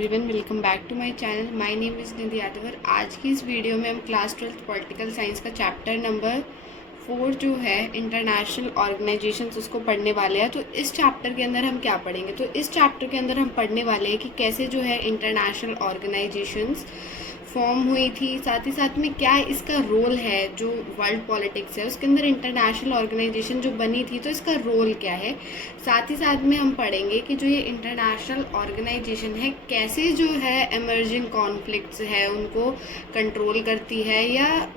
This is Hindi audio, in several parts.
Everyone, welcome back to my channel. My name is निधि यादव। आज की इस वीडियो में हम क्लास 12 पॉलिटिकल साइंस का चैप्टर नंबर 4 जो है इंटरनेशनल ऑर्गेनाइजेशंस उसको पढ़ने वाले हैं। तो इस चैप्टर के अंदर हम क्या पढ़ेंगे? तो इस चैप्टर के अंदर हम पढ़ने वाले हैं कि कैसे जो है इंटरनेशनल ऑर्गेनाइजेशंस फॉर्म हुई थी, साथ ही साथ में क्या इसका रोल है, जो वर्ल्ड पॉलिटिक्स है उसके अंदर इंटरनेशनल ऑर्गेनाइजेशन जो बनी थी तो इसका रोल क्या है। साथ ही साथ में हम पढ़ेंगे कि जो ये इंटरनेशनल ऑर्गेनाइजेशन है कैसे जो है एमर्जिंग कॉन्फ्लिक्ट्स है उनको कंट्रोल करती है, या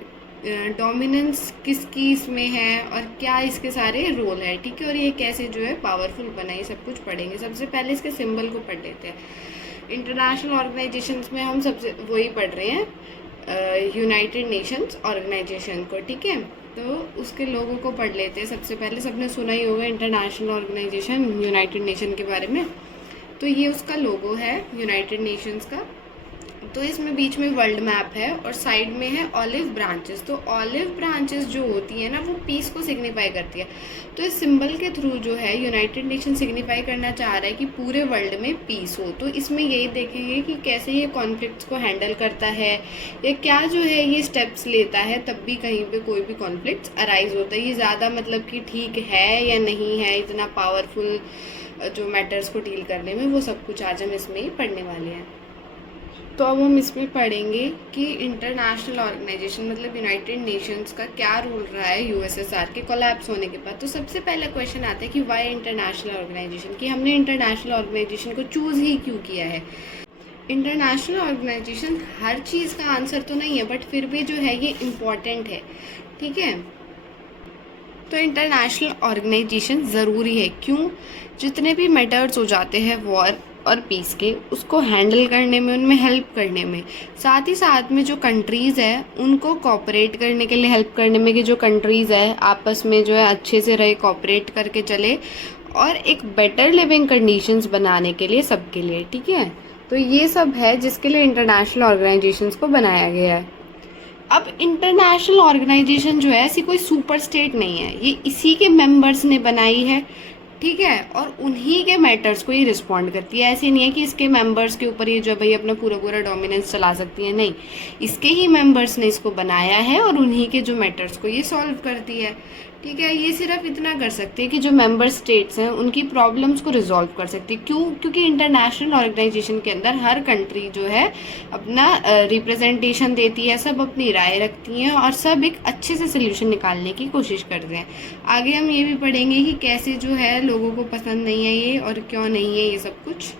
डोमिनेंस किसकी इसमें है और क्या इसके सारे रोल है, ठीक है। और ये कैसे जो है पावरफुल बना, ये सब कुछ पढ़ेंगे। सबसे पहले इसके सिंबल को पढ़ लेते हैं। इंटरनेशनल ऑर्गेनाइजेशंस में हम सबसे वही पढ़ रहे हैं, यूनाइटेड नेशंस ऑर्गेनाइजेशन को, ठीक है। तो उसके लोगों को पढ़ लेते हैं। सबसे पहले सबने सुना ही होगा इंटरनेशनल ऑर्गेनाइजेशन यूनाइटेड नेशन के बारे में। तो ये उसका लोगो है यूनाइटेड नेशंस का। तो इसमें बीच में वर्ल्ड मैप है और साइड में है ऑलिव ब्रांचेस। तो ऑलिव ब्रांचेस जो होती है ना वो पीस को सिग्निफाई करती है। तो इस सिंबल के थ्रू जो है यूनाइटेड नेशन सिग्निफाई करना चाह रहा है कि पूरे वर्ल्ड में पीस हो। तो इसमें यही देखेंगे कि कैसे ये कॉन्फ्लिक्ट्स को हैंडल करता है या क्या जो है ये स्टेप्स लेता है तब भी कहीं पे कोई भी कॉन्फ्लिक्ट्स अराइज होता है। ये ज़्यादा मतलब कि ठीक है या नहीं है, इतना पावरफुल जो मैटर्स को डील करने में, वो सब कुछ आज हम इसमें पढ़ने वाले हैं। तो अब हम इसमें पढ़ेंगे कि इंटरनेशनल ऑर्गेनाइजेशन मतलब यूनाइटेड नेशंस का क्या रोल रहा है यूएसएसआर के कोलैप्स होने के बाद। तो सबसे पहला क्वेश्चन आता है कि वाई इंटरनेशनल ऑर्गेनाइजेशन, कि हमने इंटरनेशनल ऑर्गेनाइजेशन को चूज़ ही क्यों किया है। इंटरनेशनल ऑर्गेनाइजेशन हर चीज़ का आंसर तो नहीं है, बट फिर भी जो है ये इम्पॉर्टेंट है, ठीक है। तो इंटरनेशनल ऑर्गेनाइजेशन ज़रूरी है, क्यों? जितने भी मैटर्स हो जाते हैं वॉर और पीस के, उसको हैंडल करने में, उनमें हेल्प करने में, साथ ही साथ में जो कंट्रीज़ है उनको कोऑपरेट करने के लिए हेल्प करने में, कि जो कंट्रीज़ है आपस में जो है अच्छे से रहे, कोऑपरेट करके चले और एक बेटर लिविंग कंडीशंस बनाने के लिए सबके लिए, ठीक है। तो ये सब है जिसके लिए इंटरनेशनल ऑर्गेनाइजेशंस को बनाया गया है। अब इंटरनेशनल ऑर्गेनाइजेशन जो है ऐसी कोई सुपर स्टेट नहीं है, ये इसी के मेंबर्स ने बनाई है, ठीक है। और उन्हीं के मैटर्स को ये रिस्पॉन्ड करती है। ऐसे नहीं है कि इसके मेंबर्स के ऊपर ये जो भाई अपना पूरा पूरा डोमिनेंस चला सकती है, नहीं, इसके ही मेंबर्स ने इसको बनाया है और उन्हीं के जो मैटर्स को ये सॉल्व करती है, ठीक है। ये सिर्फ इतना कर सकते हैं कि जो मेंबर स्टेट्स हैं उनकी प्रॉब्लम्स को रिजॉल्व कर सकती है। क्यों? क्योंकि इंटरनेशनल ऑर्गेनाइजेशन के अंदर हर कंट्री जो है अपना रिप्रेजेंटेशन देती है, सब अपनी राय रखती हैं और सब एक अच्छे से सोल्यूशन निकालने की कोशिश करते हैं। आगे हम ये भी पढ़ेंगे कि कैसे जो है लोगों को पसंद नहीं है ये और क्यों नहीं है ये सब कुछ।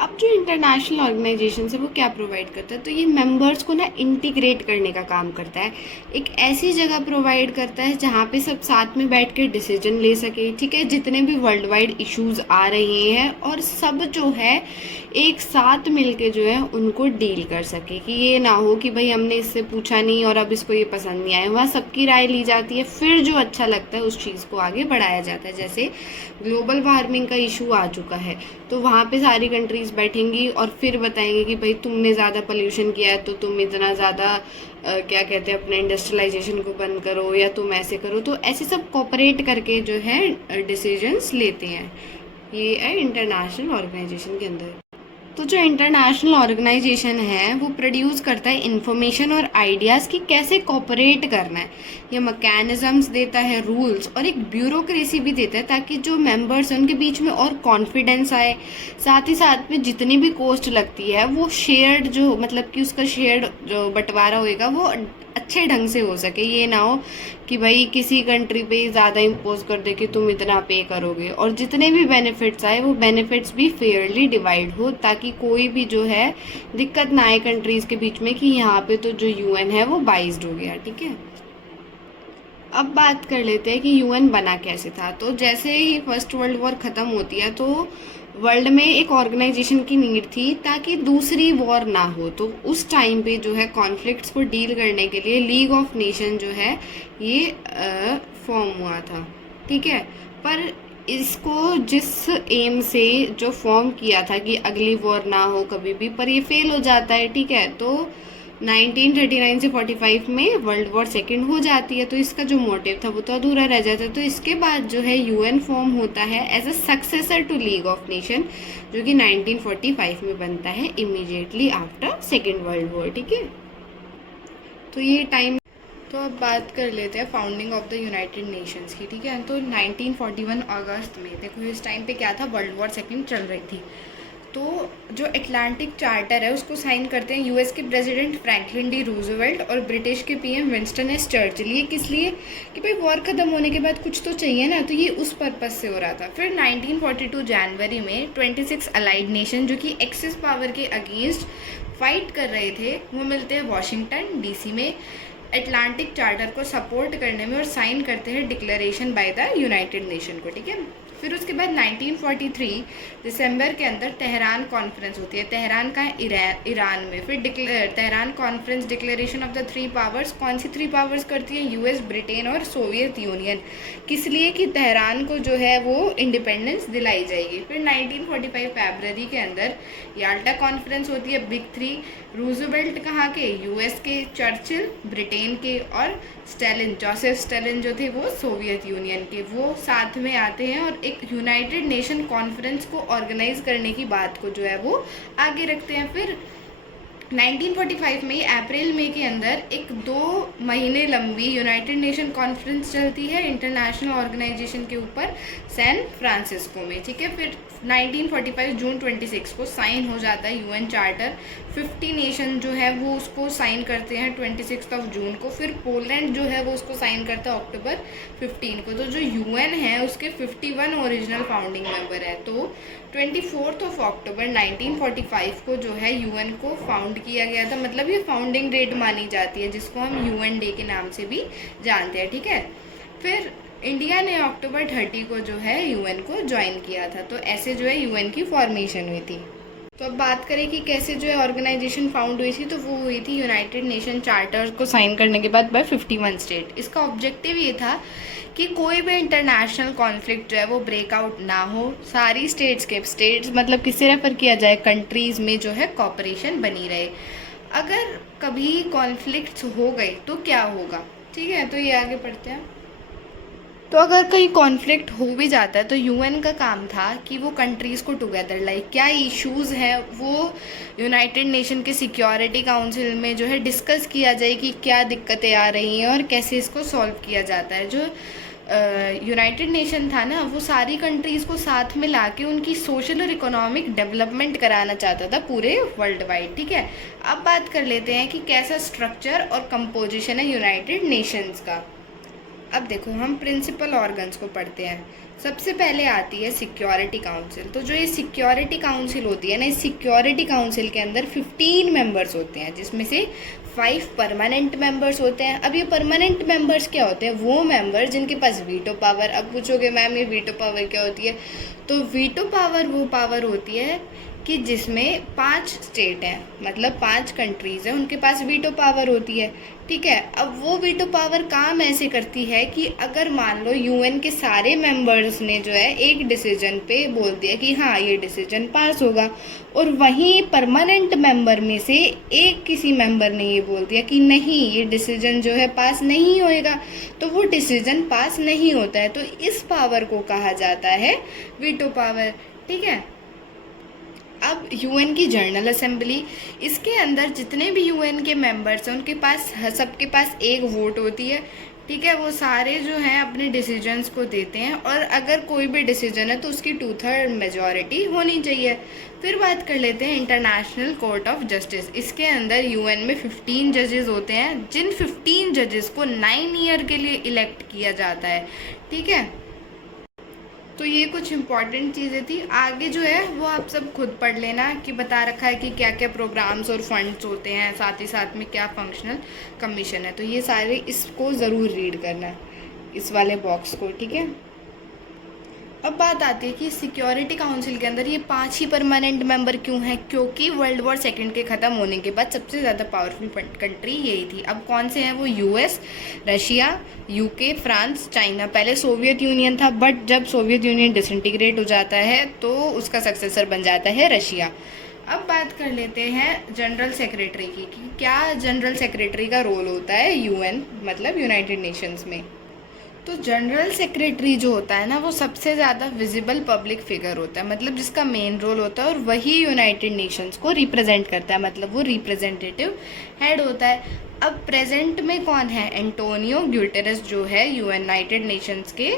अब जो इंटरनेशनल ऑर्गेनाइजेशन है वो क्या प्रोवाइड करता है? तो ये मेंबर्स को ना इंटीग्रेट करने का काम करता है। एक ऐसी जगह प्रोवाइड करता है जहाँ पे सब साथ में बैठ के डिसीजन ले सके, ठीक है, जितने भी वर्ल्ड वाइड इश्यूज आ रहे हैं और सब जो है एक साथ मिलके जो है उनको डील कर सके। कि ये ना हो कि भाई हमने इससे पूछा नहीं और अब इसको ये पसंद नहीं आया। वहाँ सबकी राय ली जाती है, फिर जो अच्छा लगता है उस चीज़ को आगे बढ़ाया जाता है। जैसे ग्लोबल वार्मिंग का इशू आ चुका है तो वहाँ पे सारी कंट्रीज बैठेंगी और फिर बताएंगे कि भाई तुमने ज़्यादा पोल्यूशन किया है तो तुम इतना ज़्यादा क्या कहते हैं अपने इंडस्ट्रियलाइजेशन को बंद करो या तुम ऐसे करो। तो ऐसे सब कोऑपरेट करके जो है डिसीजंस लेते हैं। ये है इंटरनेशनल ऑर्गेनाइजेशन के अंदर। तो जो इंटरनेशनल ऑर्गेनाइजेशन है वो प्रोड्यूस करता है इंफॉर्मेशन और आइडियाज़ कि कैसे कोऑपरेट करना है। ये मैकेनिज़म्स देता है, रूल्स, और एक ब्यूरोक्रेसी भी देता है ताकि जो मेंबर्स हैं उनके बीच में और कॉन्फिडेंस आए। साथ ही साथ में जितनी भी कॉस्ट लगती है वो शेयर्ड, जो मतलब कि उसका शेयर्ड जो बंटवारा होएगा वो अच्छे ढंग से हो सके। ये ना हो कि भाई किसी कंट्री पे ज़्यादा इम्पोज कर दे कि तुम इतना पे करोगे, और जितने भी बेनिफिट्स आए वो बेनिफिट्स भी फेयरली डिवाइड हो ताकि कोई भी जो है दिक्कत ना आए कंट्रीज़ के बीच में कि यहाँ पे तो जो यूएन है वो बाइज्ड हो गया, ठीक है। अब बात कर लेते हैं कि यूएन बना कैसे था। तो जैसे ही फर्स्ट वर्ल्ड वॉर ख़त्म होती है तो वर्ल्ड में एक ऑर्गेनाइजेशन की नीड थी ताकि दूसरी वॉर ना हो। तो उस टाइम पे जो है कॉन्फ्लिक्ट्स को डील करने के लिए लीग ऑफ नेशन जो है ये फॉर्म हुआ था, ठीक है। पर इसको जिस एम से जो फॉर्म किया था कि अगली वॉर ना हो कभी भी, पर ये फेल हो जाता है, ठीक है। तो 1939 से 45 में वर्ल्ड वॉर सेकेंड हो जाती है, तो इसका जो मोटिव था वो तो अधूरा रह जाता है। तो इसके बाद जो है यूएन फॉर्म होता है as a successor to League of Nation, जो कि 1945 में बनता है immediately after Second World War. ठीक है, तो ये टाइम। तो अब बात कर लेते हैं founding of the United Nations की। ठीक है, तो 1941 अगस्त में, देखो इस टाइम पे क्या था, वर्ल्ड वॉर सेकेंड चल रही थी। तो जो अटलांटिक चार्टर है उसको साइन करते हैं यूएस के प्रेसिडेंट फ्रैंकलिन डी रूजवेल्ट और ब्रिटिश के पीएम विंस्टन एस चर्चिल। ये किस लिए, कि भाई वॉर ख़त्म होने के बाद कुछ तो चाहिए ना, तो ये उस पर्पज़ से हो रहा था। फिर 1942 जनवरी में 26 अलाइड नेशन जो कि एक्सिस पावर के अगेंस्ट फाइट कर रहे थे, वो मिलते हैं वॉशिंगटन डीसी में अटलांटिक चार्टर को सपोर्ट करने में और साइन करते हैं declaration by the United nation को। ठीक है, फिर उसके बाद 1943 दिसंबर के अंदर तेहरान कॉन्फ्रेंस होती है। तेहरान का ईरान में। फिर Tehran conference declaration of the three powers, कौन सी थ्री पावर्स करती है, यूएस, ब्रिटेन और सोवियत यूनियन। किस लिए, कि तेहरान को जो है वो इंडिपेंडेंस दिलाई जाएगी। फिर 1945 फरवरी के अंदर याल्टा कॉन्फ्रेंस होती है, बिग थ्री। रूजवेल्ट कहाँ के, यूएस के, चर्चिल ब्रिटेन के और स्टालिन, जोसेफ स्टालिन जो थे वो सोवियत यूनियन के, वो साथ में आते हैं और एक यूनाइटेड नेशन कॉन्फ्रेंस को ऑर्गेनाइज करने की बात को जो है वो आगे रखते हैं। फिर 1945 में अप्रैल मई के अंदर एक 2 महीने लंबी यूनाइटेड नेशन कॉन्फ्रेंस चलती है इंटरनेशनल ऑर्गेनाइजेशन के ऊपर सैन फ्रांसिस्को में। ठीक है, फिर 1945 जून 26 को साइन हो जाता है यूएन चार्टर। 50 नेशन जो है वो उसको साइन करते हैं 26 जून को। फिर पोलैंड जो है वो उसको साइन करता है अक्टूबर 15 को। तो जो यूएन है उसके 51 ओरिजिनल फाउंडिंग मेंबर है। तो 24 अक्टूबर 1945 को जो है यूएन को फाउंड किया गया था, मतलब ये फाउंडिंग डेट मानी जाती है, जिसको हम यूएन डे के नाम से भी जानते हैं। ठीक है, फिर इंडिया ने अक्टूबर 30 को जो है यूएन को ज्वाइन किया था। तो ऐसे जो है यूएन की फॉर्मेशन हुई थी। तो अब बात करें कि कैसे जो है ऑर्गेनाइजेशन फाउंड हुई थी, तो वो हुई थी यूनाइटेड नेशन चार्टर को साइन करने के बाद बाय 51 स्टेट। इसका ऑब्जेक्टिव ये था कि कोई भी इंटरनेशनल कॉन्फ्लिक्ट जो है वो ब्रेकआउट ना हो, सारी स्टेट्स मतलब किससे रेफर किया जाए, कंट्रीज़ में जो है कॉपरेशन बनी रहे। अगर कभी कॉन्फ्लिक्ट हो गए तो क्या होगा। ठीक है, तो ये आगे पढ़ते हैं। तो अगर कहीं कॉन्फ्लिक्ट हो भी जाता है तो यूएन का काम था कि वो कंट्रीज़ को टुगेदर लाए, क्या इश्यूज़ है वो यूनाइटेड नेशन के सिक्योरिटी काउंसिल में जो है डिस्कस किया जाए कि क्या दिक्कतें आ रही हैं और कैसे इसको सॉल्व किया जाता है। जो यूनाइटेड नेशन था ना, वो सारी कंट्रीज़ को साथ में ला के उनकी सोशल और इकोनॉमिक डेवलपमेंट कराना चाहता था पूरे वर्ल्ड वाइड। ठीक है, अब बात कर लेते हैं कि कैसा स्ट्रक्चर और कंपोजिशन है यूनाइटेड नेशंस का। अब देखो हम प्रिंसिपल ऑर्गन्स को पढ़ते हैं। सबसे पहले आती है सिक्योरिटी काउंसिल। तो जो ये सिक्योरिटी काउंसिल होती है ना, इस सिक्योरिटी काउंसिल के अंदर 15 मेंबर्स होते हैं, जिसमें से 5 परमानेंट मेंबर्स होते हैं। अब ये परमानेंट मेंबर्स क्या होते हैं, वो मेंबर जिनके पास वीटो पावर। अब पूछोगे मैम ये वीटो पावर क्या होती है, तो वीटो पावर वो पावर होती है कि जिसमें 5 स्टेट हैं, मतलब 5 कंट्रीज़ हैं, उनके पास वीटो पावर होती है। ठीक है, अब वो वीटो पावर काम ऐसे करती है कि अगर मान लो यूएन के सारे मेंबर्स ने जो है एक डिसीजन पे बोल दिया कि हाँ ये डिसीजन पास होगा, और वहीं परमानेंट मेंबर में से एक किसी मेंबर ने ये बोल दिया कि नहीं ये डिसीजन जो है पास नहीं होएगा, तो वो डिसीजन पास नहीं होता है। तो इस पावर को कहा जाता है वीटो पावर। ठीक है, अब यूएन की जनरल असेंबली, इसके अंदर जितने भी यूएन के मेंबर्स हैं उनके पास सबके पास एक वोट होती है। ठीक है, वो सारे जो हैं अपने डिसीजंस को देते हैं, और अगर कोई भी डिसीजन है तो उसकी 2/3 मेजॉरिटी होनी चाहिए। फिर बात कर लेते हैं इंटरनेशनल कोर्ट ऑफ जस्टिस। इसके अंदर यूएन में 15 जजेस होते हैं, जिन 15 जजेस को 9 ईयर के लिए इलेक्ट किया जाता है। ठीक है, तो ये कुछ इम्पॉर्टेंट चीज़ें थी। आगे जो है वो आप सब खुद पढ़ लेना कि बता रखा है कि क्या क्या प्रोग्राम्स और फंड्स होते हैं, साथ ही साथ में क्या फंक्शनल कमीशन है। तो ये सारे इसको ज़रूर रीड करना है, इस वाले बॉक्स को। ठीक है, अब बात आती है कि सिक्योरिटी काउंसिल के अंदर ये 5 ही परमानेंट मेंबर क्यों हैं, क्योंकि वर्ल्ड वॉर सेकेंड के ख़त्म होने के बाद सबसे ज़्यादा पावरफुल कंट्री यही थी। अब कौन से हैं वो, US, Russia, UK, France, China. पहले सोवियत यूनियन था, बट जब सोवियत यूनियन डिसइंटीग्रेट हो जाता है तो उसका सक्सेसर बन जाता है रशिया। अब बात कर लेते हैं जनरल सेक्रेटरी की कि क्या जनरल सेक्रेटरी का रोल होता है यूएन मतलब यूनाइटेड नेशंस में। तो जनरल सेक्रेटरी जो होता है ना वो सबसे ज़्यादा विजिबल पब्लिक फिगर होता है, मतलब जिसका मेन रोल होता है और वही यूनाइटेड नेशंस को रिप्रेजेंट करता है, मतलब वो रिप्रेजेंटेटिव हेड होता है। अब प्रेजेंट में कौन है, एंटोनियो ग्यूटेरेस जो है यूनाइटेड नेशंस के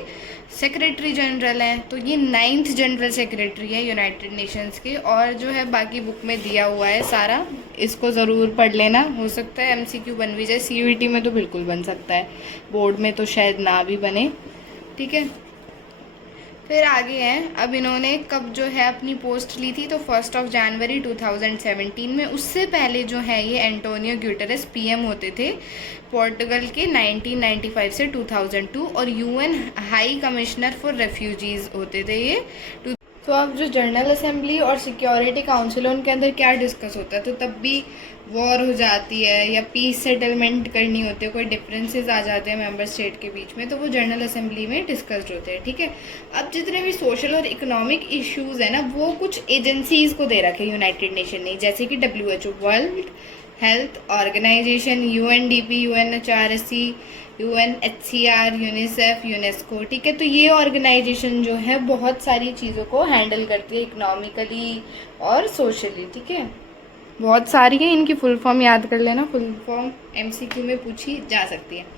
सेक्रेटरी जनरल हैं। तो ये 9th जनरल सेक्रेटरी है यूनाइटेड नेशंस के, और जो है बाकी बुक में दिया हुआ है सारा, इसको ज़रूर पढ़ लेना। हो सकता है एमसीक्यू बन भी जाए, सीयूईटी में तो बिल्कुल बन सकता है, बोर्ड में तो शायद ना भी बने, ठीक है। फिर आगे हैं, अब इन्होंने कब जो है अपनी पोस्ट ली थी, तो 1 जनवरी 2017 में। उससे पहले जो है ये एंटोनियो ग्यूटेरेस पीएम होते थे पोर्टुगल के 1995 से 2002, और UN high commissioner for refugees होते थे ये। तो अब जो जनरल असेंबली और सिक्योरिटी काउंसिल है उनके अंदर क्या डिस्कस होता है, तो तब भी वॉर हो जाती है या पीस सेटलमेंट करनी होती है, कोई डिफरेंसेस आ जाते हैं मेंबर स्टेट के बीच में, तो वो जनरल असेंबली में डिस्कस्ड होते हैं, ठीक है। अब जितने भी सोशल और इकोनॉमिक इश्यूज़ है ना वो कुछ एजेंसीज़ को दे रखे यूनाइटेड नेशन ने, जैसे कि WHO World Health Organization, UNDP, UNHRC, UNHCR, UNICEF, UNESCO, ठीक है। तो ये ऑर्गेनाइजेशन जो है बहुत सारी चीज़ों को हैंडल करती है इकोनॉमिकली और सोशली, ठीक है। बहुत सारी है, इनकी फुल फॉर्म याद कर लेना, फुल फॉर्म MCQ में पूछी जा सकती है।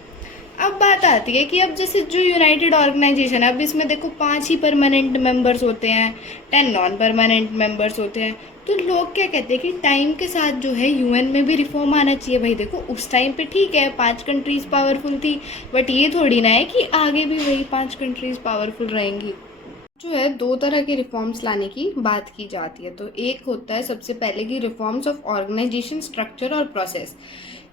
अब बात आती है कि अब जैसे जो यूनाइटेड ऑर्गेनाइजेशन है, अब इसमें देखो 5 ही परमानेंट मेंबर्स होते हैं, 10 नॉन परमानेंट मेंबर्स होते हैं। तो लोग क्या कहते हैं कि टाइम के साथ जो है यूएन में भी रिफॉर्म आना चाहिए। भाई देखो उस टाइम पे ठीक है 5 कंट्रीज़ पावरफुल थी, बट ये थोड़ी ना है कि आगे भी वही 5 कंट्रीज़ पावरफुल रहेंगी। जो है 2 तरह के रिफॉर्म्स लाने की बात की जाती है। तो एक होता है सबसे पहले कि रिफॉर्म्स ऑफ ऑर्गेनाइजेशन स्ट्रक्चर और प्रोसेस,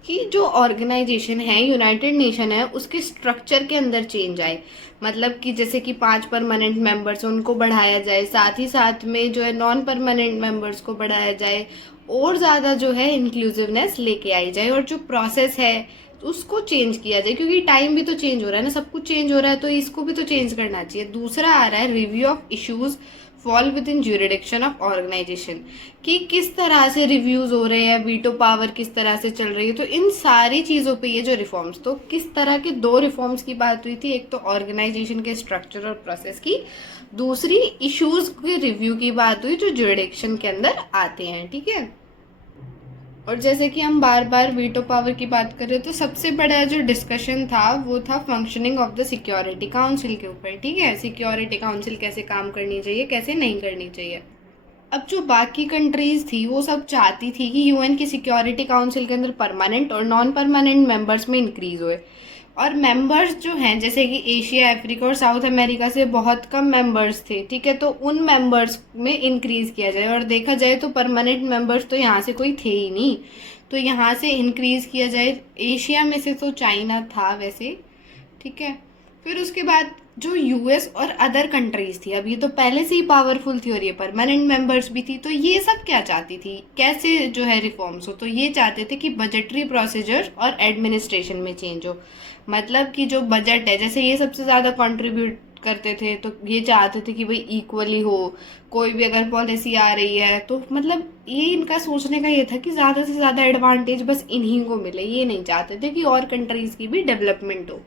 कि जो ऑर्गेनाइजेशन है यूनाइटेड नेशन है उसके स्ट्रक्चर के अंदर चेंज आए, मतलब कि जैसे कि 5 परमानेंट मेंबर्स उनको बढ़ाया जाए, साथ ही साथ में जो है नॉन परमानेंट मेंबर्स को बढ़ाया जाए, और ज़्यादा जो है इंक्लूसिवनेस लेके आई जाए, और जो प्रोसेस है उसको चेंज किया जाए, क्योंकि टाइम भी तो चेंज हो रहा है ना, सब कुछ चेंज हो रहा है, तो इसको भी तो चेंज करना चाहिए। दूसरा आ रहा है review of issues fall within jurisdiction of organisation, कि किस तरह से रिव्यूज हो रहे हैं, वीटो पावर किस तरह से चल रही है, तो इन सारी चीज़ों पे ये जो रिफॉर्म्स, तो किस तरह के 2 रिफॉर्म्स की बात हुई थी, एक तो ऑर्गेनाइजेशन के स्ट्रक्चर और प्रोसेस की, दूसरी इश्यूज के रिव्यू की बात हुई जो ज्यूरिडिक्शन के अंदर आते हैं, ठीक है। और जैसे कि हम बार बार वीटो पावर की बात कर रहे हैं, तो सबसे बड़ा जो डिस्कशन था वो था functioning of the security council के ऊपर, ठीक है। सिक्योरिटी काउंसिल कैसे काम करनी चाहिए, कैसे नहीं करनी चाहिए। अब जो बाकी कंट्रीज़ थी वो सब चाहती थी कि यूएन की सिक्योरिटी काउंसिल के अंदर परमानेंट और नॉन परमानेंट मेंबर्स में इंक्रीज़ होए, और मेंबर्स जो हैं जैसे कि एशिया, अफ्रीका और साउथ अमेरिका से बहुत कम मेंबर्स थे, ठीक है, तो उन मेंबर्स में इंक्रीज़ किया जाए। और देखा जाए तो परमानेंट मेंबर्स तो यहाँ से कोई थे ही नहीं, तो यहाँ से इंक्रीज़ किया जाए। एशिया में से तो चाइना था वैसे, ठीक है। फिर उसके बाद जो यूएस और अदर कंट्रीज़ थी, अब ये तो पहले से ही पावरफुल थी और ये परमानेंट मेंबर्स भी थी, तो ये सब क्या चाहती थी, कैसे जो है रिफॉर्म्स हो, तो ये चाहते थे कि बजटरी प्रोसीजर और एडमिनिस्ट्रेशन में चेंज हो, मतलब कि जो बजट है, जैसे ये सबसे ज़्यादा कंट्रीब्यूट करते थे, तो ये चाहते थे कि भाई इक्वली हो, कोई भी अगर पॉलिसी आ रही है तो मतलब ये इनका सोचने का ये था कि ज़्यादा से ज़्यादा एडवांटेज बस इन्हीं को मिले, ये नहीं चाहते थे कि और कंट्रीज़ की भी डेवलपमेंट हो।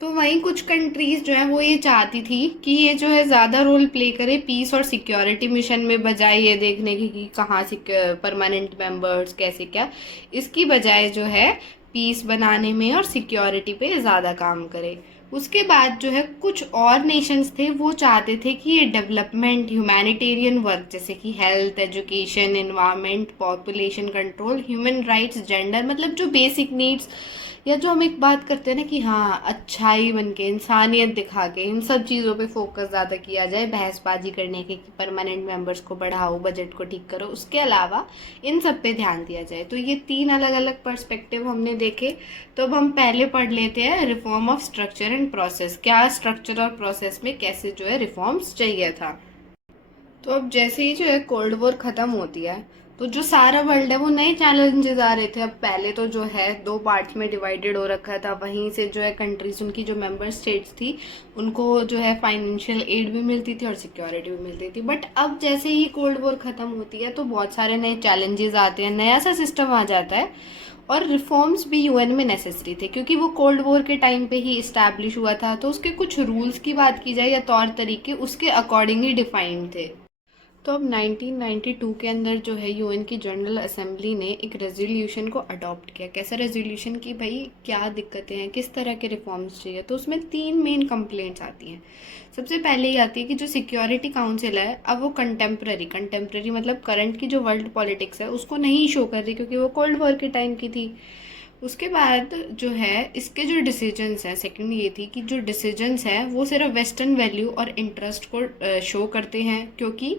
तो वहीं कुछ कंट्रीज़ जो है वो ये चाहती थी कि ये जो है ज़्यादा रोल प्ले करे पीस और सिक्योरिटी मिशन में, बजाय ये देखने की कि कहाँ परमानेंट मेंबर्स कैसे क्या, इसकी बजाय जो है पीस बनाने में और सिक्योरिटी पे ज़्यादा काम करे। उसके बाद जो है कुछ और नेशंस थे वो चाहते थे कि ये डेवलपमेंट, ह्यूमैनिटेरियन वर्क जैसे कि health, education, environment, population control, human rights, gender, मतलब जो बेसिक नीड्स, या जो हम एक बात करते हैं ना कि हाँ अच्छाई बन के, इंसानियत दिखा के, इन सब चीज़ों पे फोकस ज़्यादा किया जाए, बहसबाजी करने के कि परमानेंट मेंबर्स को बढ़ाओ, बजट को ठीक करो, उसके अलावा इन सब पे ध्यान दिया जाए। तो ये 3 अलग अलग पर्सपेक्टिव हमने देखे। तो अब हम पहले पढ़ लेते हैं reform of structure and process, क्या स्ट्रक्चर और प्रोसेस में कैसे जो है रिफॉर्म्स चाहिए था। तो अब जैसे ही जो है कोल्ड वॉर ख़त्म होती है तो जो सारा वर्ल्ड है वो नए चैलेंजेस आ रहे थे। अब पहले तो जो है दो पार्ट्स में डिवाइडेड हो रखा था, वहीं से जो है कंट्रीज, उनकी जो मेंबर स्टेट्स थी, उनको जो है फाइनेंशियल एड भी मिलती थी और सिक्योरिटी भी मिलती थी। बट अब जैसे ही कोल्ड वॉर ख़त्म होती है तो बहुत सारे नए चैलेंजेस आते हैं, नया सा सिस्टम आ जाता है, और रिफॉर्म्स भी यूएन में नेसेसरी थे क्योंकि वो कोल्ड वॉर के टाइम पे ही इस्टेब्लिश हुआ था। तो उसके कुछ रूल्स की बात की जाए या तौर तरीके उसके अकॉर्डिंग ही डिफाइंड थे। तो अब 1992 के अंदर जो है यूएन की जनरल असेंबली ने एक रेजोल्यूशन को अडॉप्ट किया। कैसा रेजोल्यूशन कि भाई क्या दिक्कतें हैं, किस तरह के रिफॉर्म्स चाहिए। तो उसमें 3 मेन कंप्लेंट्स आती हैं। सबसे पहले ये आती है कि जो सिक्योरिटी काउंसिल है अब वो कंटेम्प्रेरी मतलब करंट की जो वर्ल्ड पॉलिटिक्स है उसको नहीं शो कर रही, क्योंकि वो कोल्ड वॉर के टाइम की थी। उसके बाद जो है इसके जो डिसीजंस हैं, सेकंड ये थी कि जो डिसीजंस हैं वो सिर्फ वेस्टर्न वैल्यू और इंटरेस्ट को शो करते हैं, क्योंकि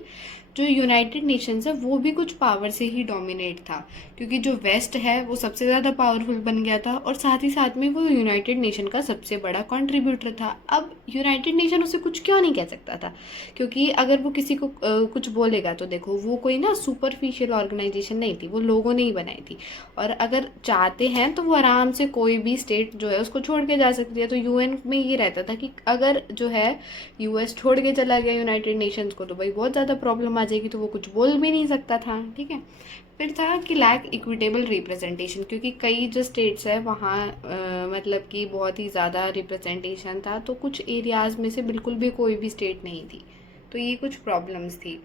जो यूनाइटेड नेशंस है वो भी कुछ पावर से ही डोमिनेट था, क्योंकि जो वेस्ट है वो सबसे ज़्यादा पावरफुल बन गया था और साथ ही साथ में वो यूनाइटेड नेशन का सबसे बड़ा कंट्रीब्यूटर था। अब यूनाइटेड नेशन उसे कुछ क्यों नहीं कह सकता था, क्योंकि अगर वो किसी को कुछ बोलेगा तो देखो वो कोई ना सुपरफिशियल ऑर्गेनाइजेशन नहीं थी, वो लोगों ने ही बनाई थी। और अगर चाहते हैं तो वो आराम से कोई भी स्टेट जो है उसको छोड़ के जा सकती है। तो यूएन में ये रहता था कि अगर जो है यूएस छोड़ के चला गया यूनाइटेड नेशंस को तो भाई बहुत ज़्यादा प्रॉब्लम आ जाएगी, तो वो कुछ बोल भी नहीं सकता था। ठीक है। फिर था कि लैक इक्विटेबल रिप्रेजेंटेशन, क्योंकि कई जो स्टेट्स है वहाँ मतलब कि बहुत ही ज़्यादा रिप्रेजेंटेशन था, तो कुछ एरियाज़ में से बिल्कुल भी कोई भी स्टेट नहीं थी। तो ये कुछ प्रॉब्लम्स थी।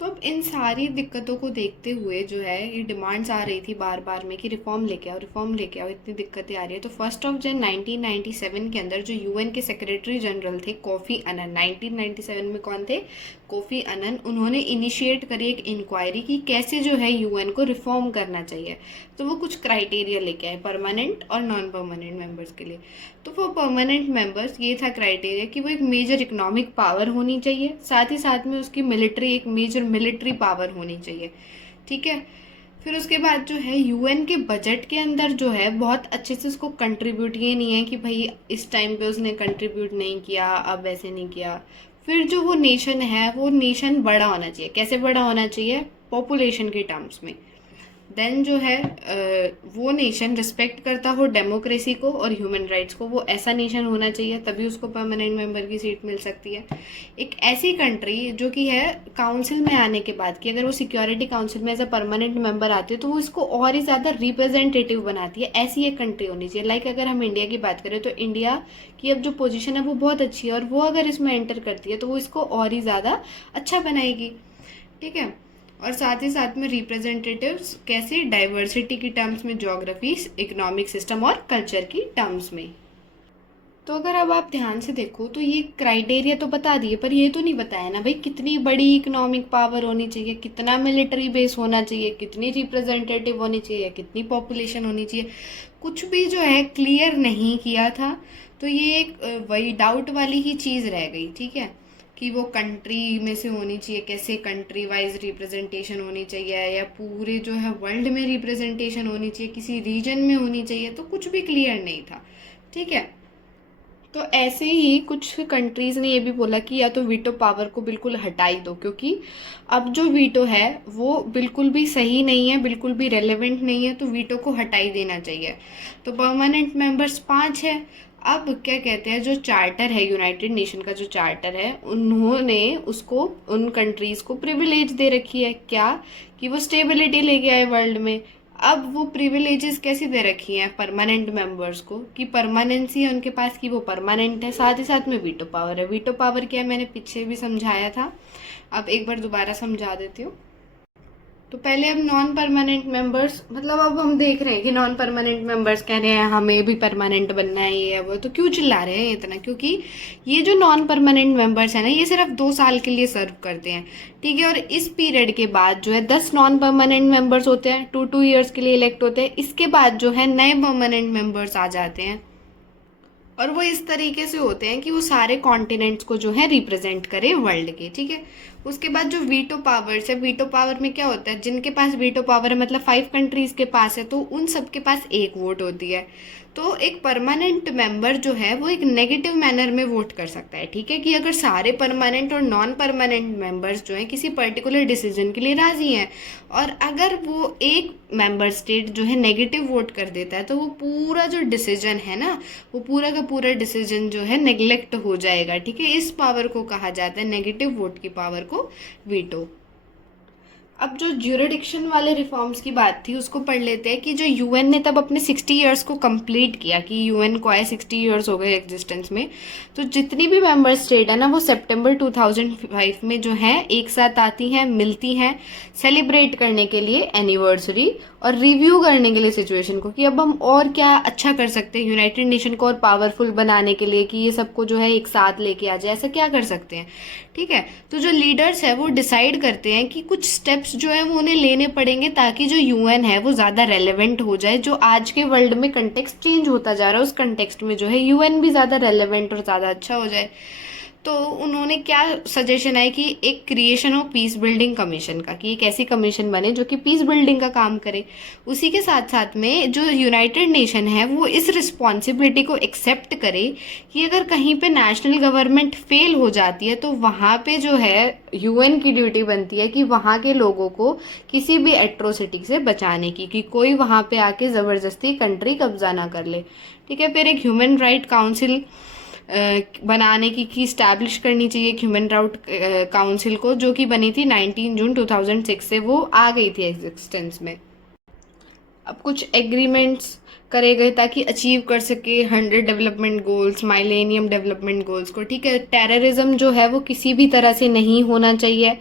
तो अब इन सारी दिक्कतों को देखते हुए जो है ये डिमांड्स आ रही थी बार बार में कि रिफॉर्म लेके आओ, रिफॉर्म लेके आओ, इतनी दिक्कतें आ रही है। तो 1 जनवरी 1997 के अंदर जो यूएन के सेक्रेटरी जनरल थे कोफी अनन, 1997 में कौन थे? कोफी अनन। उन्होंने इनिशिएट करी एक इंक्वायरी कि कैसे जो है यूएन को रिफॉर्म करना चाहिए। तो वो कुछ क्राइटेरिया लेके आए परमानेंट और नॉन परमानेंट मेंबर्स के लिए। तो वो परमानेंट मेंबर्स ये था क्राइटेरिया कि वो एक मेजर इकोनॉमिक पावर होनी चाहिए, साथ ही साथ में उसकी मिलिट्री, एक मेजर मिलिट्री पावर होनी चाहिए। ठीक है। फिर उसके बाद जो है यूएन के बजट के अंदर जो है बहुत अच्छे से उसको कंट्रीब्यूट, ये नहीं है कि भाई इस टाइम पे उसने कंट्रीब्यूट नहीं किया अब ऐसे नहीं किया। फिर जो वो नेशन है वो नेशन बड़ा होना चाहिए। कैसे बड़ा होना चाहिए? पॉपुलेशन के टर्म्स में। देन जो है वो नेशन रिस्पेक्ट करता हो डेमोक्रेसी को और ह्यूमन राइट्स को, वो ऐसा नेशन होना चाहिए, तभी उसको परमानेंट मेंबर की सीट मिल सकती है। एक ऐसी कंट्री जो कि है काउंसिल में आने के बाद कि अगर वो सिक्योरिटी काउंसिल में एज अ परमानेंट मेंबर आती है तो वो इसको और ही ज़्यादा रिप्रेजेंटेटिव बनाती है, ऐसी एक कंट्री होनी चाहिए। लाइक अगर हम इंडिया की बात करें तो इंडिया की अब जो पोजीशन है वो बहुत अच्छी है, और वो अगर इसमें एंटर करती है तो वो इसको और ही ज़्यादा अच्छा बनाएगी। ठीक है। और साथ ही साथ में रिप्रेजेंटेटिव्स कैसे? डाइवर्सिटी की टर्म्स में, ज्योग्राफी, इकोनॉमिक सिस्टम और कल्चर की टर्म्स में। तो अगर अब आप ध्यान से देखो तो ये क्राइटेरिया तो बता दिए, पर ये तो नहीं बताया ना भाई कितनी बड़ी इकोनॉमिक पावर होनी चाहिए, कितना मिलिट्री बेस होना चाहिए, कितनी रिप्रेजेंटेटिव होनी चाहिए, कितनी पॉपुलेशन होनी चाहिए, कुछ भी जो है क्लियर नहीं किया था। तो ये एक वही डाउट वाली ही चीज़ रह गई। ठीक है, कि वो कंट्री में से होनी चाहिए, कैसे कंट्री वाइज रिप्रेजेंटेशन होनी चाहिए, या पूरे जो है वर्ल्ड में रिप्रेजेंटेशन होनी चाहिए, किसी रीजन में होनी चाहिए, तो कुछ भी क्लियर नहीं था। ठीक है। तो ऐसे ही कुछ कंट्रीज़ ने ये भी बोला कि या तो वीटो पावर को बिल्कुल हटा ही दो, क्योंकि अब जो वीटो है वो बिल्कुल भी सही नहीं है, बिल्कुल भी रेलेवेंट नहीं है, तो वीटो को हटा ही देना चाहिए। तो परमानेंट मेंबर्स 5 है। अब क्या कहते हैं, जो चार्टर है यूनाइटेड नेशन का, जो चार्टर है उन्होंने उसको, उन कंट्रीज़ को प्रिविलेज दे रखी है। क्या? कि वो स्टेबिलिटी लेके आए वर्ल्ड में। अब वो प्रिविलेजेस कैसी दे रखी हैं परमानेंट मेंबर्स को, कि परमानेंसी है उनके पास, कि वो परमानेंट है, साथ ही साथ में वीटो पावर है। वीटो पावर क्या है मैंने पीछे भी समझाया था, अब एक बार दोबारा समझा देती हूँ। तो पहले अब नॉन परमानेंट मेंबर्स, मतलब अब हम देख रहे हैं कि नॉन परमानेंट मेंबर्स कह रहे हैं हमें भी परमानेंट बनना है, ये है वो, तो क्यों चिल्ला रहे हैं इतना? क्योंकि ये जो नॉन परमानेंट मेंबर्स हैं ना, ये सिर्फ 2 साल के लिए सर्व करते हैं। ठीक है। और इस पीरियड के बाद जो है 10 नॉन परमानेंट मेंबर्स होते हैं, 2 ईयर्स के लिए इलेक्ट होते हैं। इसके बाद जो है नए परमानेंट मेंबर्स आ जाते हैं, और वो इस तरीके से होते हैं कि वो सारे कॉन्टिनेंट्स को जो है रिप्रेजेंट करें वर्ल्ड के। ठीक है। उसके बाद जो वीटो पावर्स है, वीटो पावर में क्या होता है, जिनके पास वीटो पावर है मतलब 5 कंट्रीज के पास है, तो उन सबके पास एक वोट होती है। तो एक परमानेंट मेंबर जो है वो एक नेगेटिव मैनर में वोट कर सकता है, ठीक है, कि अगर सारे परमानेंट और नॉन परमानेंट मेंबर्स जो हैं किसी पर्टिकुलर डिसीजन के लिए राजी हैं, और अगर वो एक मेंबर स्टेट जो है नेगेटिव वोट कर देता है, तो वो पूरा जो डिसीजन है ना, वो पूरा का पूरा डिसीजन जो है नेग्लेक्ट हो जाएगा, ठीक है। इस पावर को कहा जाता है, नेगेटिव वोट की पावर को, वीटो। अब जो ज्यूरिडिक्शन वाले रिफॉर्म्स की बात थी उसको पढ़ लेते हैं, कि जो यूएन ने तब अपने 60 ईयर्स को कंप्लीट किया, कि यूएन को आए 60 ईयर्स हो गए एग्जिस्टेंस में, तो जितनी भी मेंबर स्टेट है ना वो सितंबर 2005 में जो है एक साथ आती हैं, मिलती हैं, सेलिब्रेट करने के लिए एनिवर्सरी, और रिव्यू करने के लिए सिचुएशन को, कि अब हम और क्या अच्छा कर सकते हैं यूनाइटेड नेशन को और पावरफुल बनाने के लिए, कि ये सबको जो है एक साथ लेके आ जाए, ऐसा क्या कर सकते हैं, ठीक है। तो जो लीडर्स है वो डिसाइड करते हैं कि कुछ स्टेप्स जो है वो उन्हें लेने पड़ेंगे ताकि जो यूएन है वो ज़्यादा रेलेवेंट हो जाए। जो आज के वर्ल्ड में कंटेक्स्ट चेंज होता जा रहा है, उस कंटेक्स्ट में जो है यूएन भी ज़्यादा रेलेवेंट और ज़्यादा अच्छा हो जाए। तो उन्होंने क्या सजेशन है कि एक creation of peace building commission का, कि एक ऐसी कमीशन बने जो कि पीस बिल्डिंग का काम करे। उसी के साथ साथ में जो यूनाइटेड नेशन है वो इस रिस्पॉन्सिबिलिटी को एक्सेप्ट करे कि अगर कहीं पे नेशनल गवर्नमेंट फेल हो जाती है तो वहाँ पे जो है यूएन की ड्यूटी बनती है कि वहाँ के लोगों को किसी भी एट्रोसिटी से बचाने की, कि कोई वहाँ पे आके ज़बरदस्ती कंट्री कब्जा ना कर ले, ठीक है। फिर एक ह्यूमन राइट काउंसिल बनाने की इस्टेब्लिश करनी चाहिए, ह्यूमन राइट काउंसिल को, जो कि बनी थी 19 जून 2006 से वो आ गई थी एग्जिस्टेंस में। अब कुछ एग्रीमेंट्स करे गए ताकि अचीव कर सके 100 डेवलपमेंट गोल्स, माइलेनियम डेवलपमेंट गोल्स को, ठीक है। टेररिज्म जो है वो किसी भी तरह से नहीं होना चाहिए,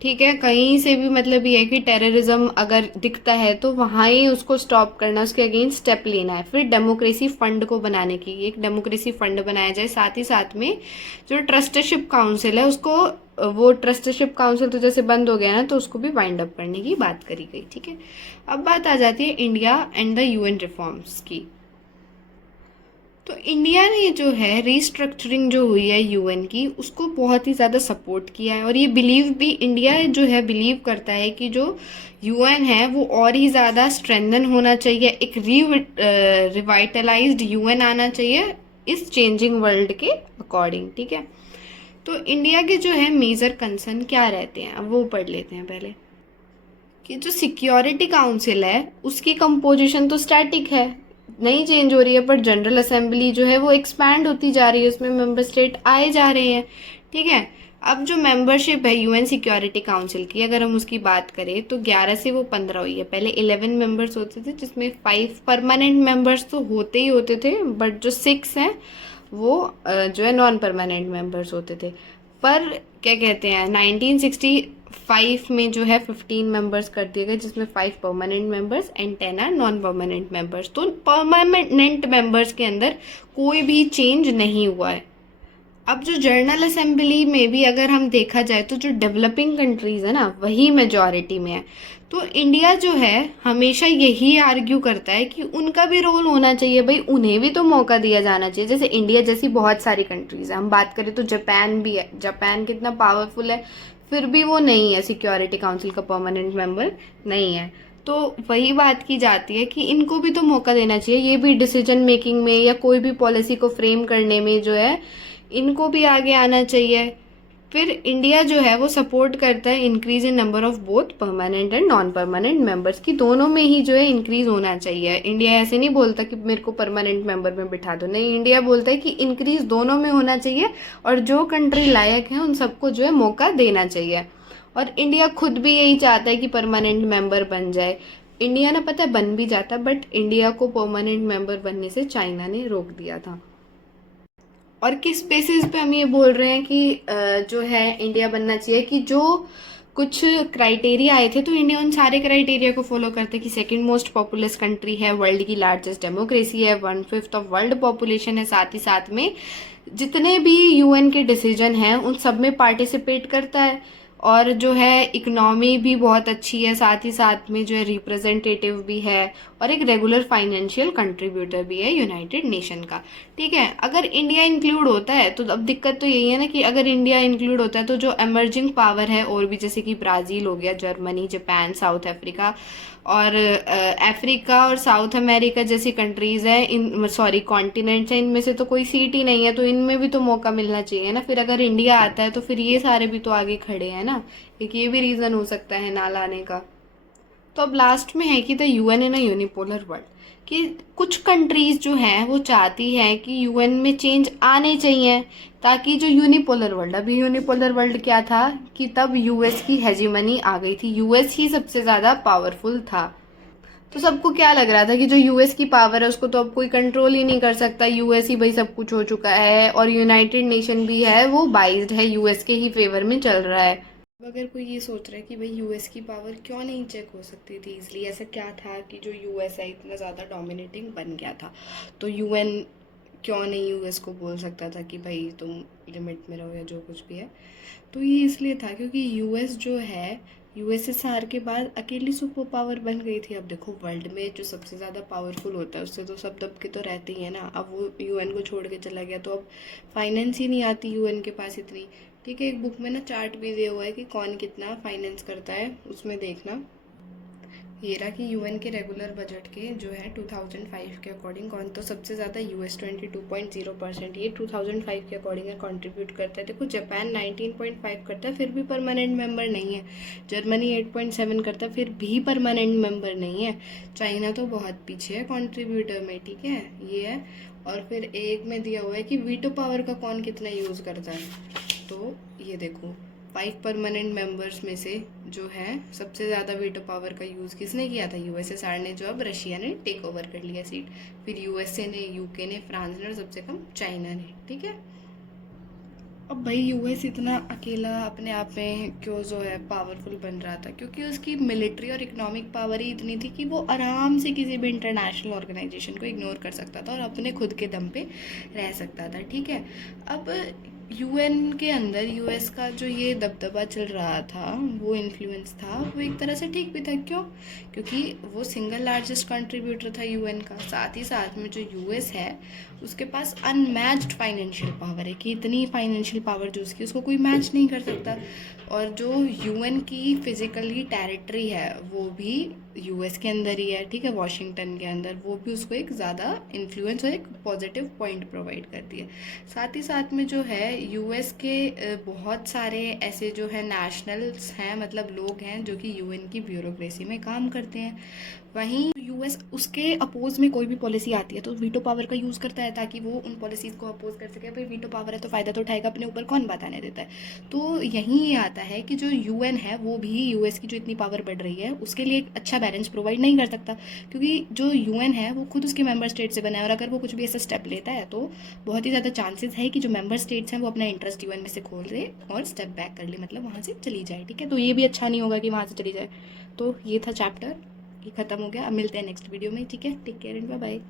ठीक है, कहीं से भी, मतलब ये है कि टेररिज्म अगर दिखता है तो वहाँ ही उसको स्टॉप करना, उसके अगेंस्ट स्टेप लेना है। फिर डेमोक्रेसी फंड को बनाने की, एक डेमोक्रेसी फंड बनाया जाए। साथ ही साथ में जो ट्रस्टशिप काउंसिल है उसको, वो ट्रस्टशिप काउंसिल तो जैसे बंद हो गया ना, तो उसको भी वाइंड अप करने की बात करी गई, ठीक है। अब बात आ जाती है India and the UN reforms की। तो इंडिया ने जो है रीस्ट्रक्चरिंग जो हुई है यूएन की, उसको बहुत ही ज़्यादा सपोर्ट किया है, और ये बिलीव भी इंडिया जो है बिलीव करता है कि जो यूएन है वो और ही ज़्यादा स्ट्रेंथन होना चाहिए, एक रिवाइटलाइज्ड यूएन आना चाहिए इस चेंजिंग वर्ल्ड के अकॉर्डिंग, ठीक है। तो इंडिया के जो है मेजर कंसर्न क्या रहते हैं, अब वो पढ़ लेते हैं पहले। कि जो सिक्योरिटी काउंसिल है उसकी कंपोजिशन तो स्टैटिक है, नहीं चेंज हो रही है, पर जनरल असेंबली जो है वो एक्सपैंड होती जा रही है, उसमें मेंबर स्टेट आए जा रहे हैं, ठीक है। अब जो मेंबरशिप है यूएन सिक्योरिटी काउंसिल की, अगर हम उसकी बात करें तो 11 से वो 15 हुई है। पहले 11 मेंबर्स होते थे, जिसमें 5 परमानेंट मेंबर्स तो होते ही होते थे, बट जो 6 हैं वो जो है नॉन परमानेंट मेंबर्स होते थे। पर क्या कहते हैं, 1965 में जो है 15 मेंबर्स कर दिए गए, जिसमें 5 permanent members and 10 are non permanent members. तो परमानेंट मेंबर्स के अंदर कोई भी चेंज नहीं हुआ है। अब जो जनरल असेंबली में भी अगर हम देखा जाए तो जो डेवलपिंग कंट्रीज है ना वही मेजॉरिटी में है। तो इंडिया जो है हमेशा यही आर्ग्यू करता है कि उनका भी रोल होना चाहिए, भाई उन्हें भी तो मौका दिया जाना चाहिए। जैसे इंडिया जैसी बहुत सारी कंट्रीज है, हम बात करें तो जापान भी है, जापान कितना पावरफुल है, फिर भी वो नहीं है सिक्योरिटी काउंसिल का परमानेंट मेंबर नहीं है। तो वही बात की जाती है कि इनको भी तो मौका देना चाहिए, ये भी डिसीजन मेकिंग में या कोई भी पॉलिसी को फ्रेम करने में जो है इनको भी आगे आना चाहिए। फिर इंडिया जो है वो सपोर्ट करता है increase in number of both permanent and non permanent members की, दोनों में ही जो है इंक्रीज होना चाहिए। इंडिया ऐसे नहीं बोलता कि मेरे को परमानेंट मेंबर में बिठा दो, नहीं, इंडिया बोलता है कि इंक्रीज दोनों में होना चाहिए और जो कंट्री लायक है उन सबको जो है मौका देना चाहिए। और इंडिया खुद भी यही चाहता है कि परमानेंट मेंबर बन जाए। इंडिया ना पता है बन भी जाता, बट इंडिया को परमानेंट मेंबर बनने से चाइना ने रोक दिया था। और किस बेसिस पे हम ये बोल रहे हैं कि जो है इंडिया बनना चाहिए, कि जो कुछ क्राइटेरिया आए थे तो इंडिया उन सारे क्राइटेरिया को फॉलो करते हैं, कि सेकंड मोस्ट पॉपुलस कंट्री है, वर्ल्ड की लार्जेस्ट डेमोक्रेसी है, 1/5 ऑफ वर्ल्ड पॉपुलेशन है, साथ ही साथ में जितने भी यूएन के डिसीजन हैं उन सब में पार्टिसिपेट करता है, और जो है इकोनॉमी भी बहुत अच्छी है, साथ ही साथ में जो है रिप्रेजेंटेटिव भी है और एक रेगुलर फाइनेंशियल कंट्रीब्यूटर भी है यूनाइटेड नेशन का। ठीक है, अगर इंडिया इंक्लूड होता है तो अब दिक्कत तो यही है ना कि अगर इंडिया इंक्लूड होता है तो जो एमर्जिंग पावर है और भी, जैसे कि ब्राज़ील हो गया, जर्मनी, जापान, साउथ अफ्रीका और अफ्रीका और साउथ अमेरिका जैसी कंट्रीज़ हैं, इन सॉरी कॉन्टिनेंट्स हैं, इनमें से तो कोई सीट ही नहीं है, तो इनमें भी तो मौका मिलना चाहिए ना। फिर अगर इंडिया आता है तो फिर ये सारे भी तो आगे खड़े हैं ना, एक ये भी रीज़न हो सकता है ना लाने का। तो अब लास्ट में है कि the UN in a unipolar world, कि कुछ कंट्रीज जो हैं वो चाहती हैं कि यूएन में चेंज आने चाहिए ताकि जो यूनिपोलर वर्ल्ड, अभी यूनिपोलर वर्ल्ड क्या था कि तब यूएस की हेजीमनी आ गई थी, यूएस ही सबसे ज़्यादा पावरफुल था। तो सबको क्या लग रहा था कि जो यूएस की पावर है उसको तो अब कोई कंट्रोल ही नहीं कर सकता, यूएस ही भाई सब कुछ हो चुका है और यूनाइटेड नेशन भी है वो बाइज्ड है, यूएस के ही फेवर में चल रहा है। अगर कोई ये सोच रहा है कि भाई यूएस की पावर क्यों नहीं चेक हो सकती थी, इसलिए ऐसा क्या था कि जो यूएस है इतना ज़्यादा डोमिनेटिंग बन गया था, तो यूएन क्यों नहीं यूएस को बोल सकता था कि भाई तुम लिमिट में रहो या जो कुछ भी है। तो ये इसलिए था क्योंकि यूएस जो है यूएसएसआर के बाद अकेली सुपर पावर बन गई थी। अब देखो वर्ल्ड में जो सबसे ज़्यादा पावरफुल होता है उससे तो सब दब के तो रहते ही है ना। अब वो यूएन को छोड़ के चला गया तो अब फाइनेंस ही नहीं आती यूएन के पास इतनी। ठीक है, एक बुक में ना चार्ट भी दिया हुआ है कि कौन कितना फाइनेंस करता है, उसमें देखना ये रहा कि यूएन के रेगुलर बजट के जो है 2005 के अकॉर्डिंग कौन तो सबसे ज़्यादा यूएस 22.0% ये 2005 के अकॉर्डिंग कंट्रीब्यूट करता है। देखो जापान 19.5 करता है फिर भी परमानेंट मेंबर नहीं है, जर्मनी 8.7 करता है फिर भी परमानेंट मेंबर नहीं है, चाइना तो बहुत पीछे है कंट्रीब्यूटर में। ठीक है, ये है। और फिर एक में दिया हुआ है कि वीटो पावर का कौन कितना यूज़ करता है, तो ये देखो 5 परमानेंट मेंबर्स में से जो है सबसे ज़्यादा वीटो पावर का यूज़ किसने किया था, यूएसएसआर ने, जो अब रशिया ने टेक ओवर कर लिया सीट, फिर यूएसए ने, यूके ने, फ्रांस ने और सबसे कम चाइना ने। ठीक है, अब भाई यूएस इतना अकेला अपने आप में क्यों जो है पावरफुल बन रहा था, क्योंकि उसकी मिलिट्री और इकोनॉमिक पावर ही इतनी थी कि वो आराम से किसी भी इंटरनेशनल ऑर्गेनाइजेशन को इग्नोर कर सकता था और अपने खुद के दम पे रह सकता था। ठीक है, अब यूएन के अंदर यूएस का जो ये दबदबा चल रहा था, वो इन्फ्लुएंस था, वो एक तरह से ठीक भी था। क्यों? क्योंकि वो सिंगल लार्जेस्ट कंट्रीब्यूटर था यूएन का, साथ ही साथ में जो यूएस है उसके पास अनमैच्ड फाइनेंशियल पावर है कि इतनी फाइनेंशियल पावर जो उसकी उसको कोई मैच नहीं कर सकता। और जो यूएन की फिजिकली टेरिटरी है वो भी यूएस के अंदर ही है। ठीक है, वॉशिंगटन के अंदर, वो भी उसको एक ज़्यादा इन्फ्लुएंस और एक पॉजिटिव पॉइंट प्रोवाइड करती है। साथ ही साथ में जो है यूएस के बहुत सारे ऐसे जो है नेशनल्स हैं, मतलब लोग हैं जो कि यूएन की ब्यूरोक्रेसी में काम करते हैं। वहीं यूएस उसके अपोज में कोई भी पॉलिसी आती है तो वीटो पावर का यूज़ करता है ताकि वो उन पॉलिसीज़ को अपोज कर सके। भाई वीटो पावर है तो फ़ायदा तो उठाएगा, अपने ऊपर कौन बात आने देता है। तो यहीं ये आता है कि जो यूएन है वो भी यूएस की जो इतनी पावर बढ़ रही है उसके लिए एक अच्छा बैलेंस प्रोवाइड नहीं कर सकता, क्योंकि जो यूएन है वो खुद उसके मेंबर स्टेट से बना है और अगर वो कुछ भी ऐसा स्टेप लेता है तो बहुत ही ज़्यादा चांसेस है कि जो मेंबर स्टेट्स हैं वो अपना इंटरेस्ट यूएन में से खोल दे और स्टेप बैक कर ले, मतलब वहाँ से चली जाए। ठीक है, तो ये भी अच्छा नहीं होगा कि वहाँ से चली जाए। तो ये था चैप्टर, ये ख़त्म हो गया। अब मिलते हैं नेक्स्ट वीडियो में। ठीक है, take care and bye bye.